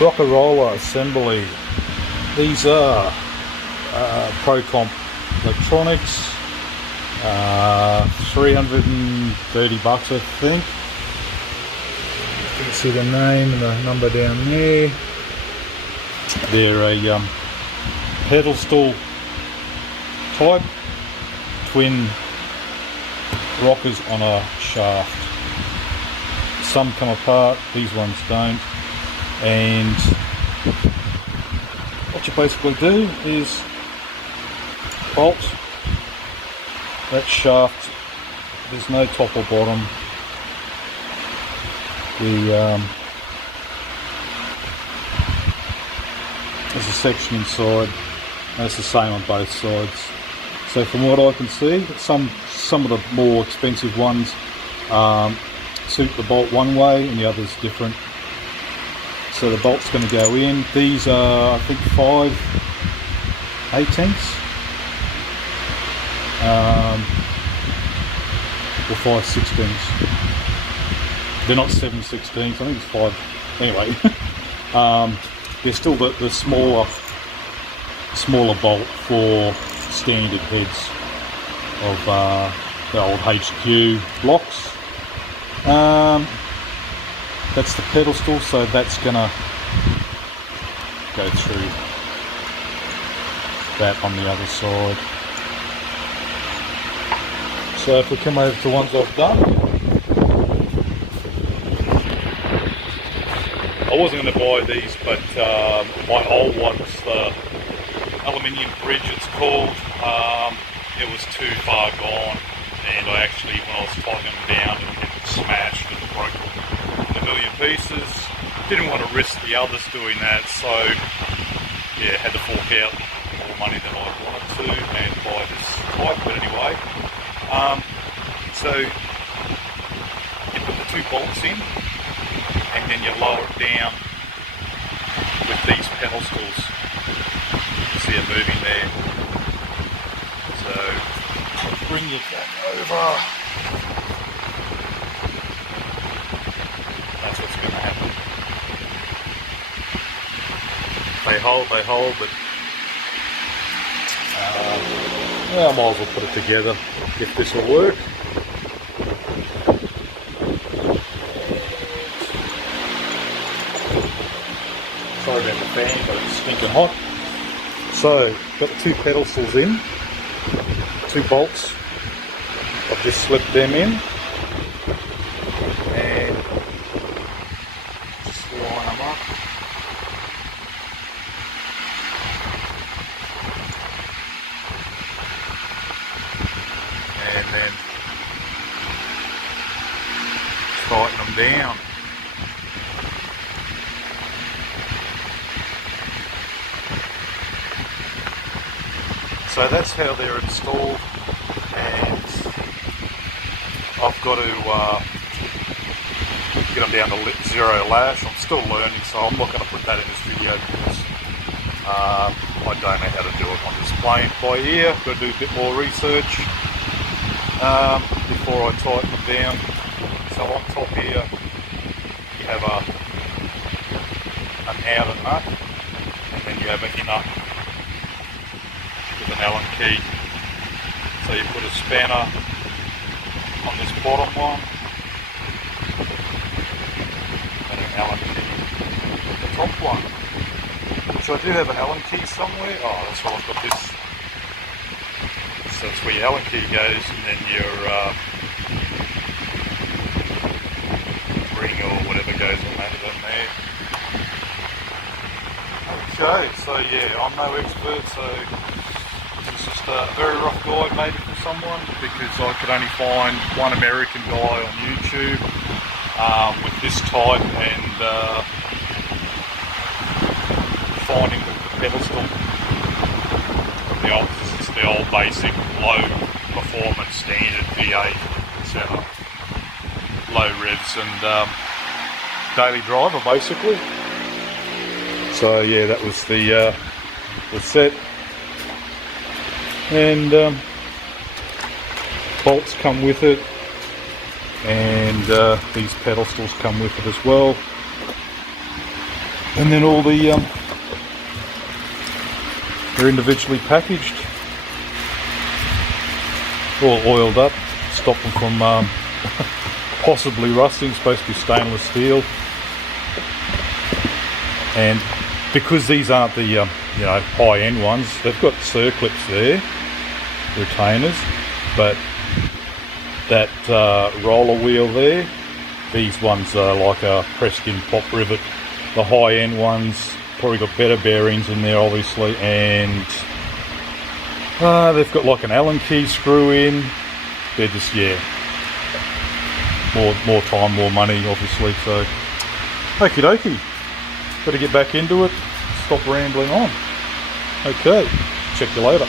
Roller assembly. These are Pro-Comp electronics. 330 bucks, I think. You can see the name and the number down there. They're a pedestal type, twin rockers on a shaft. Some come apart, these ones don't. And what you basically do is bolt that shaft. There's no top or bottom. There's a section inside, and it's the same on both sides. So from what I can see, some of the more expensive ones suit the bolt one way and the others different. So the bolt's going to go in. These are, I think, 5/18 or 5/16. They're not 7/16. I think it's 5. Anyway, they're still the smaller bolt for standard heads of the old HQ blocks. That's the pedestal, so that's gonna go through that on the other side. So if we come over to ones I've done, I wasn't going to buy these, but my old ones, the aluminium bridge it's called, it was too far gone, and I actually, when I was tightening them down, it smashed and broke in a million pieces. Didn't want to risk the others doing that, so yeah, had to fork out more money than I wanted to and buy this type. But anyway, so you put the 2 bolts in, and then you lower it down with these pedestals. You see it moving there. So I'll bring you back over. That's what's going to happen. They hold, but well, I might as well put it together if this will work. Sorry about the fan, but it's stinking hot. So, got the 2 pedestals in, 2 bolts. I've just slipped them in, and just line them up. And then tighten them down. So that's how they're installed, and I've got to get them down to 0 lash. I'm still learning, so I'm not going to put that in this video because I don't know how to do it. I'm just playing by ear. I've got to do a bit more research before I tighten them down. So on top here you have an outer nut, and then you have an inner with an Allen key. So you put a spanner on this bottom one and an Allen key on the top one, which I do have an Allen key somewhere. Oh, that's right, I've got this. So that's where your Allen key goes, and then your ring or whatever goes on that in there. Okay, so yeah, I'm no expert, so it's just a very rough guide maybe for someone, because I could only find one American guy on YouTube with this type, and finding the pedestal. This is the old basic low performance standard V8 setup, low revs and daily driver basically. So yeah, that was the set. And bolts come with it, and these pedestals come with it as well. And then all the they're individually packaged, all oiled up, stop them from possibly rusting. It's supposed to be stainless steel, and because these aren't the high-end ones, they've got circlips there, retainers, but that roller wheel there, these ones are like a pressed-in pop rivet. The high-end ones probably got better bearings in there, obviously, and they've got like an Allen key screw in. They're just, yeah, more time, more money, obviously. So, okie dokie, better get back into it. Stop rambling on. Okay, check you later.